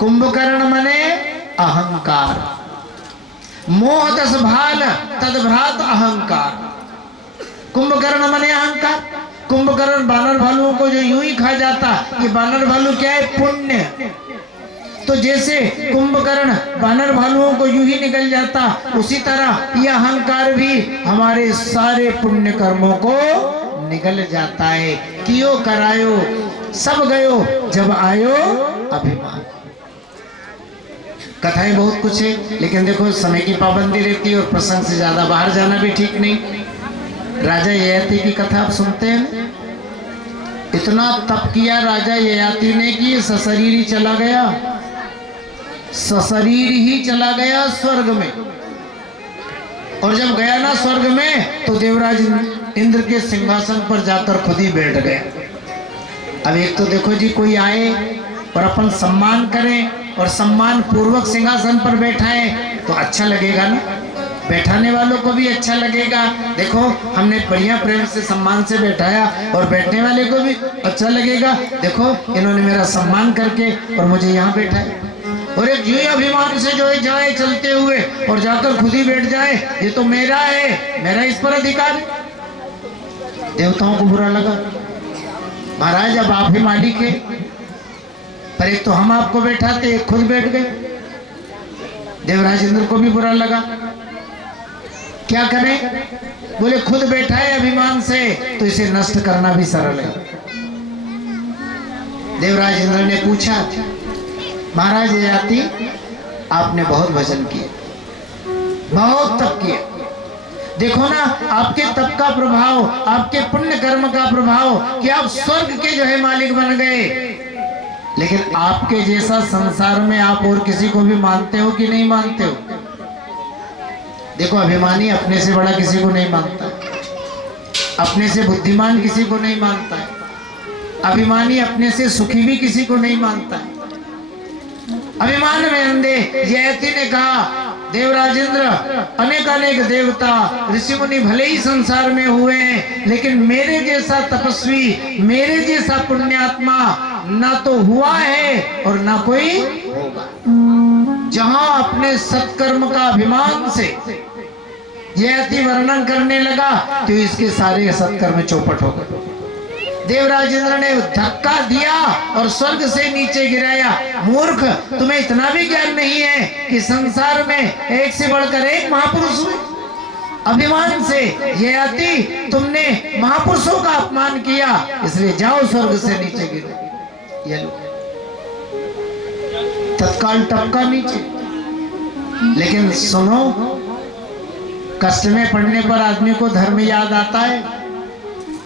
कुंभकर्ण मने अहंकार, मोह दस भाल तदभ्रात अहंकार। कुंभकर्ण मने अहंकार। कुंभकर्ण बानर भालुओं को जो यूं ही खा जाता, ये बानर भालू क्या है? पुण्य। तो जैसे कुंभकर्ण बानर भालुओं को यूं ही निकल जाता, उसी तरह यह अहंकार भी हमारे सारे पुण्य कर्मों को निकल जाता है। कियो करायो सब गयो, जब आयो अभिमान। कथाएं बहुत कुछ है, लेकिन देखो समय की पाबंदी रहती है और प्रसंग से ज्यादा बाहर जाना भी ठीक नहीं। राजा ययाति की कथा आप सुनते हैं। इतना तप किया राजा ययाति ने कि सशरीर ही चला गया, सशरीर ही चला गया स्वर्ग में। और जब गया ना स्वर्ग में, तो देवराज इंद्र के सिंहासन पर जाकर खुद ही बैठ गया। अब एक तो देखो जी, कोई आए और अपन सम्मान करें और सम्मान पूर्वक सिंहासन पर बैठाएं तो अच्छा लगेगा ना, बैठाने वालों को भी अच्छा लगेगा। देखो हमने बढ़िया प्रेम से सम्मान से बैठाया और बैठने वाले को भी अच्छा लगेगा। देखो इन्होंने मेरा सम्मान करके और मुझे यहाँ बैठाया। और एक यूं अभिमान से जो है जाए चलते हुए और जाकर खुद ही बैठ जाए, ये तो मेरा है, मेरा इस पर अधिकार है। देवताओं को बुरा लगा, महाराज अब आप ही मालिक है, पर एक तो हम आपको बैठाते, एक खुद बैठ गए। देवराज इंद्र को भी बुरा लगा, क्या करें? बोले खुद बैठा है अभिमान से, तो इसे नष्ट करना भी सरल है। देवराज इंद्र ने पूछा, महाराज ययाति आपने बहुत भजन किए, बहुत तप किए, देखो ना आपके तप का प्रभाव, आपके पुण्य कर्म का प्रभाव कि आप स्वर्ग के जो है मालिक बन गए। लेकिन आपके जैसा संसार में आप और किसी को भी मानते हो कि नहीं मानते हो? देखो अभिमानी अपने से बड़ा किसी को नहीं मानता, अपने से बुद्धिमान किसी को नहीं मानता है, अभिमानी अपने से सुखी भी किसी को नहीं मानता है। अभिमान में अंधे। ययाति ने कहा, देवराज इंद्र अनेक अनेक देवता ऋषि मुनि भले ही संसार में हुए हैं, लेकिन मेरे जैसा तपस्वी, मेरे जैसा पुण्यात्मा ना तो हुआ है और ना कोई होगा। जहां अपने सत्कर्म का अभिमान से ययाति वर्णन करने लगा, तो इसके सारे सत्कर्म चौपट हो गए। देवराज इंद्र ने धक्का दिया और स्वर्ग से नीचे गिराया। मूर्ख, तुम्हें इतना भी ज्ञान नहीं है कि संसार में एक से बढ़कर एक महापुरुष हुए। अभिमान से ययाति तुमने महापुरुषों का अपमान किया, इसलिए जाओ स्वर्ग से नीचे गिरो। ये लो, तत्काल टपका नीचे। लेकिन सुनो, कष्ट में पड़ने पर आदमी को धर्म याद आता है,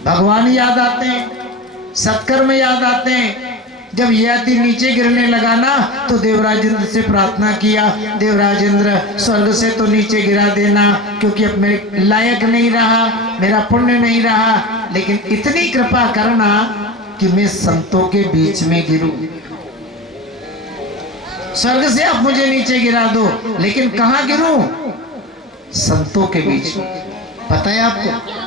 भगवान याद आते हैं, सत्कर्म याद आते हैं। जब ययाति नीचे गिरने लगा ना, तो देवराज इंद्र से प्रार्थना किया, देवराज इंद्र स्वर्ग से तो नीचे गिरा देना, क्योंकि अब मेरे लायक नहीं रहा, मेरा पुण्य नहीं रहा, लेकिन इतनी कृपा करना कि मैं संतों के बीच में गिरूं। स्वर्ग से आप मुझे नीचे गिरा दो, लेकिन कहां गिरूं? संतों के बीच में। पता है आपको,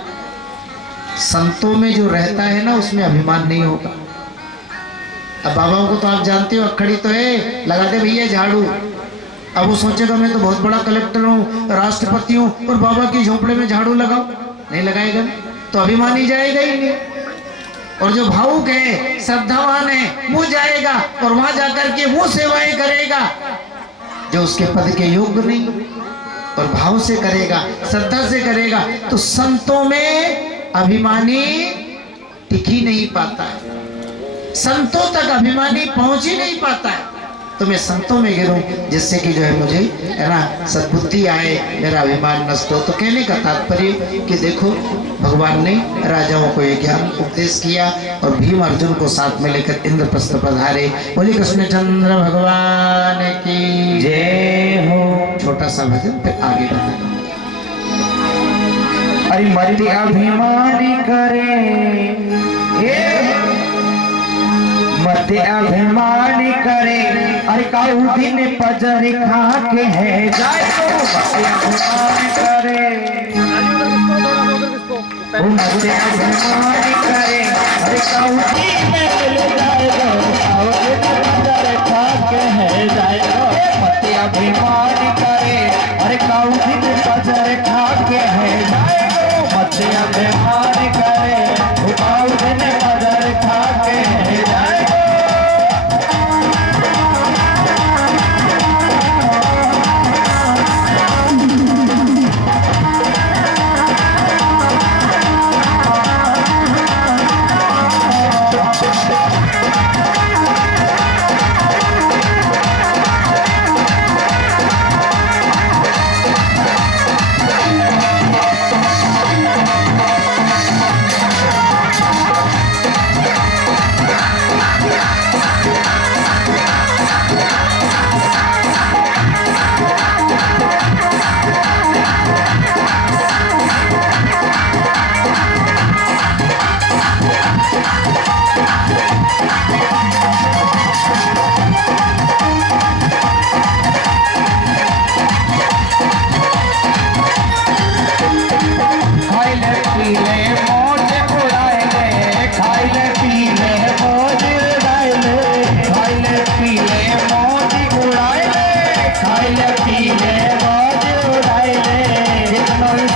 संतों में जो रहता है ना, उसमें अभिमान नहीं होगा। अब बाबाओं को तो आप जानते हो, अखड़ी तो है, लगा दे भैया झाड़ू। अब वो सोचेगा मैं तो बहुत बड़ा कलेक्टर हूँ, राष्ट्रपति हूँ, और बाबा की झोंपड़े में झाड़ू लगाओ, नहीं लगाएगा, तो अभिमान ही जाएगा ही नहीं। और जो भावुक है, श्रद्धावान है, वो जाएगा और वहां जाकर के वो सेवाएं करेगा जो उसके पद के योग्य नहीं, और भाव से करेगा, श्रद्धा से करेगा। तो संतों में अभिमानी टिक ही नहीं पाता है, संतों तक अभिमानी पहुंच ही नहीं पाता है। तो मैं संतों में गिरूं, जिससे कि जो है मुझे है ना सद्बुद्धि आए, मेरा अभिमान नष्ट हो। तो कहने का तात्पर्य कि देखो भगवान ने राजाओं को ये ज्ञान उपदेश किया और भीम अर्जुन को साथ में लेकर इंद्रप्रस्थ पधारे। बोले कृष्णचंद्र भगवान की जय हो। छोटा सा भजन फिर आगे बढ़ेगा। अरे मति अभिमानी करे, मत अभिमानी करे, अरे काऊ दिन पजर खा के है जाए तो मत अभिमानी करे, मत अभिमानी करे, अरे काऊ दिन जाए तो पजर खा के है अभिमान करे, अरे काऊ दिन पजर खा के है जाए गो, मत अभिमान करे, काऊ दिन पजर खा के है जाए गो।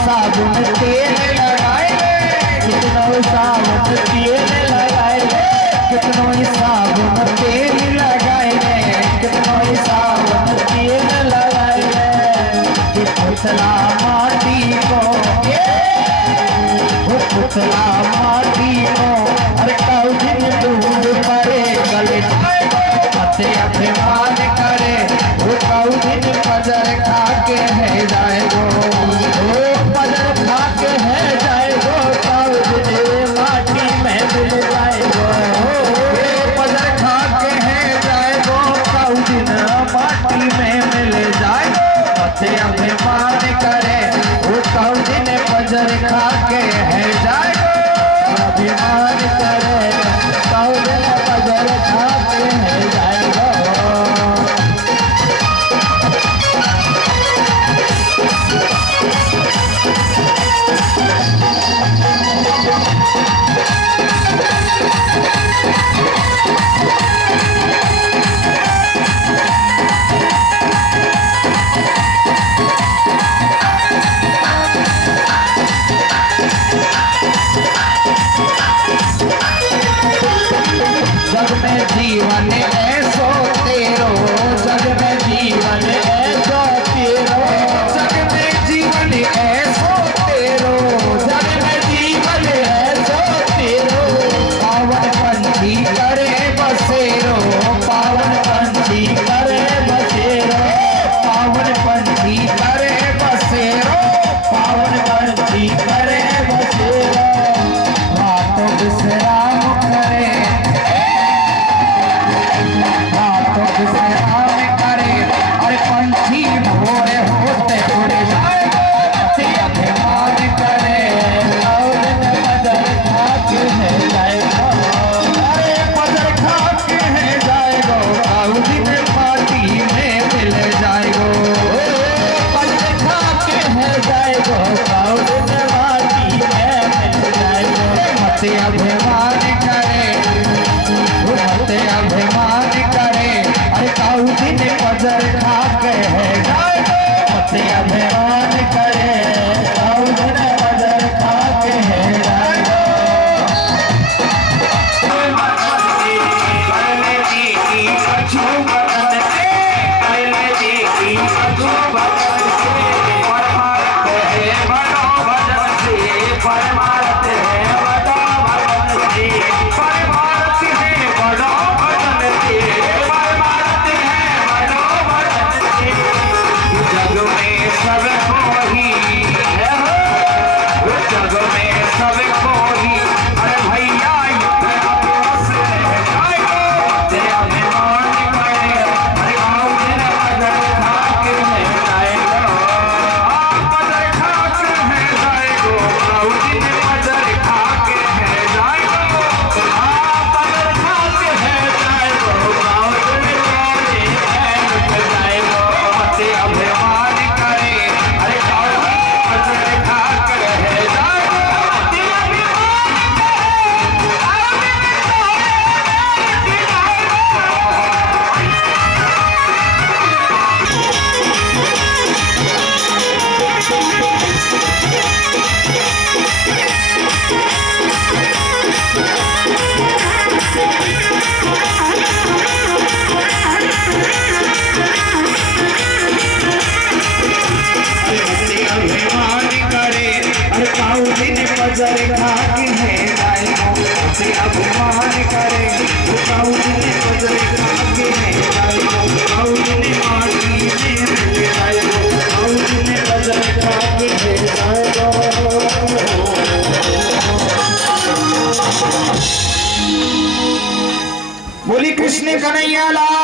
साबुन तेल लगाए ले, कितनों साबुन तेल लगाए ले, कितनों साबुन तेल लगाए ले, कितनों साबुन तेल लगाए ले। कि पुतला माटी को, वो पुतला माटी को, अरे काऊ दिन दूध परे गले जाए गो, मत अभिमान करे, वो काऊ दिन पजर खा के है जाए गो, पजर खा के है जाए गो, काऊ दिन माटी में मिल जाए गो, पजर खा के है जाए गो, काऊ दिन माटी में मिल जाए गो, मत अभिमान करे, वो काऊ दिन पजर खा के है जाए गो, अभिमान करे, काऊ दिन पजर खा के है जाए गो। जग में जीवन ऐसो तेरो, जग में जीवन ऐसो तेरो, जग में जीवन ऐसो तेरो, जग में जीवन ऐसो तेरो, पावन पंछी करे बसेरो, पावन पंछी करे बसेरो, पावन पंछी करे बसेरो, पावन पंछी करे बसेरो, हाथों विश्राम करे, विश्राम करे, अरे पंछी भोर होते उड़ जाए गो, अभिमान करे, काऊ दिन पजर खा के है जाए गो, अरे पजर खा के है जाए गो, काऊ दिन माटी में मिल जाए गो, पजर खा के है जाए गो, काऊ दिन माटी में मिल जाए गो, मत अभिमान करे, मत अभिमान करे, अरे काऊ दिन पजर खा के है जाए गो, मत अभिमान करे, काऊ दिन पजर खा के है जाए गो। अभिमान करे और काउली ने पजर खाके है जाएगा से अभिमान करे वो काउली ने पजर खाके है जाएगा काउली ने माटी में मिल जाएगा काउली ने पजर खाके है जाएगा। बोली कृष्ण कन्हैया लाल